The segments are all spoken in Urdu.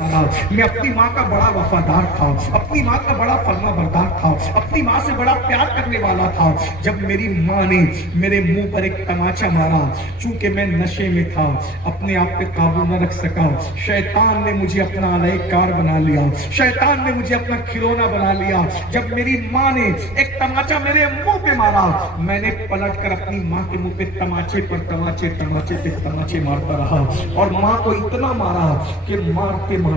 میں اپنی ماں کا بڑا وفادار تھا، اپنی ماں کا بڑا فرما بردار تھا، اپنی ماں سے بڑا پیار کرنے والا تھا۔ جب میری ماں نے میرے منہ پر ایک تماچا مارا، چونکہ میں نشے میں تھا، اپنے آپ پہ قابو نہ رکھ سکا، شیطان نے مجھے اپنا علیہ کار بنا لیا، شیطان نے مجھے اپنا کھلونا بنا لیا۔ جب میری ماں نے ایک تماچا میرے منہ پہ مارا، میں نے پلٹ کر اپنی ماں کے منہ پہ تماچے پر تماچے پہ تماچے مارتا رہا، اور ماں کو اتنا مارا کہ مارتے مارتے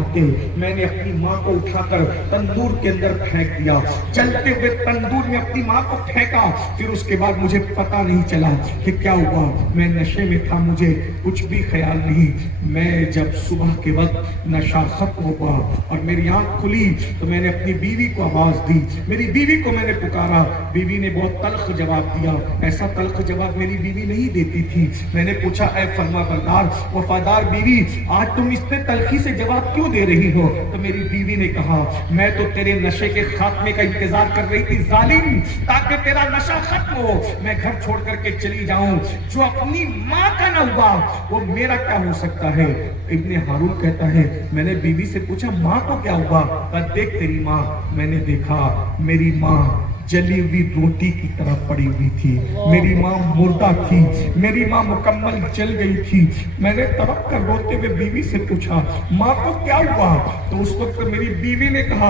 میں نے اپنی ماں کو اٹھا کر تندور کے اندر پھینک دیا، جلتے ہوئے تندور میں اپنی ماں کو پھینکا۔ پھر اس کے بعد مجھے پتا نہیں چلا کہ کیا ہوا، میں نشے میں تھا، مجھے کچھ بھی خیال نہیں۔ میں جب صبح کے وقت نشہ ختم ہوا اور میری آنکھ کھلی تو میں نے اپنی بیوی کو آواز دی، میری بیوی کو میں نے پکارا، بیوی نے بہت تلخ جواب دیا۔ ایسا تلخ جواب میری بیوی نہیں دیتی تھی۔ میں نے پوچھا، اے فرما بردار وفادار بیوی، آج تم اس نے تلخی سے جواب کیوں دے رہی ہو؟ تو میری بیوی نے کہا، میں تو تیرے نشے کے خاتمے کا انتظار کر رہی تھی ظالم، تاکہ تیرا نشہ ختم ہو، میں گھر چھوڑ کر کے چلی جاؤں۔ جو اپنی ماں کا نہ ہوا وہ میرا کیا ہو سکتا ہے؟ ابن ہارون کہتا ہے، میں نے بیوی سے پوچھا، ماں کو کیا ہوا؟ کہا، دیکھ تیری ماں۔ میں نے دیکھا میری ماں جلی ہوئی روٹی کی طرح پڑی ہوئی تھی، میری ماں مردہ تھی، میری ماں مکمل جل گئی تھی۔ میں نے تڑپ کر روتے ہوئے بیوی سے پوچھا، ماں کو کیا ہوا؟ تو اس وقت میری بیوی نے کہا،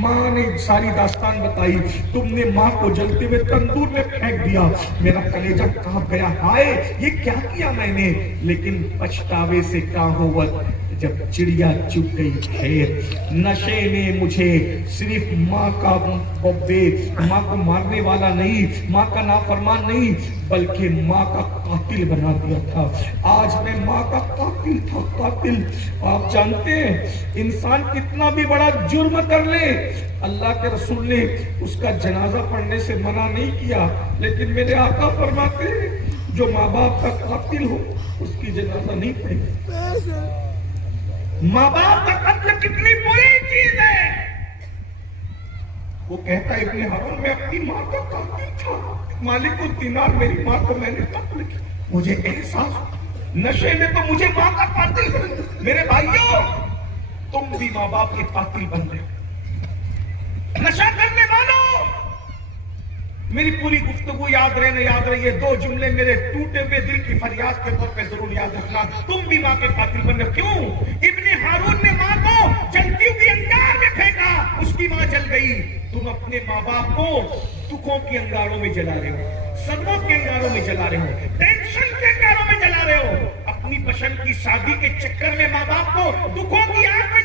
ماں نے ساری داستان بتائی، تم نے ماں کو جلتے ہوئے تندور میں پھینک دیا۔ میرا کلیجہ کانپ گیا، ہائے یہ کیا کیا میں نے؟ لیکن پچھتاوے سے کیا ہوا جب چڑیا چگ گئی کھیر۔ نشے نے مجھے صرف ماں کا ماں کو مارنے والا نہیں، ماں کا نافرمان نہیں، بلکہ ماں کا قاتل بنا دیا تھا۔ آج میں ماں کا قاتل تھا، قاتل۔ آپ جانتے ہیں انسان کتنا بھی بڑا جرم کر لے، اللہ کے رسول نے اس کا جنازہ پڑھنے سے منع نہیں کیا، لیکن میرے آقا فرماتے ہیں جو ماں باپ کا قاتل ہو اس کی جنازہ نہیں پڑھے۔ ماں باپ کا قتل کتنی بری چیز ہے۔ وہ کہتا ہے ابن ہارون، میں اپنی ماں کا قاتل تھا، مالک الدینار میری ماں کو میں نے قتل کیا۔ مجھے احساس، نشے نے تو مجھے ماں کا قاتل بن دیا۔ میرے بھائیوں، تم بھی ماں باپ کے قاتل بن گئے۔ نشہ کرنے والوں، میری پوری گفتگو یاد رہے، یہ دو جملے میرے ٹوٹے ہوئے دل کی فریاد کے طور پہ ضرور یاد رکھنا۔ تم بھی ماں کے قاتل بن گئے۔ کیوں؟ ابن ہارون نے ماں کو جلتی ہوئی انگار میں پھینکا، اس کی ماں جل گئی۔ تم اپنے ماں باپ کو دکھوں کی انگاروں میں جلا رہے ہو، صدموں کے انگاروں میں جلا رہے ہو، ٹینشن کے انگاروں میں جلا رہے ہو۔ اپنی پسند کی شادی کے چکر میں ماں باپ کو دکھوں کی آگ میں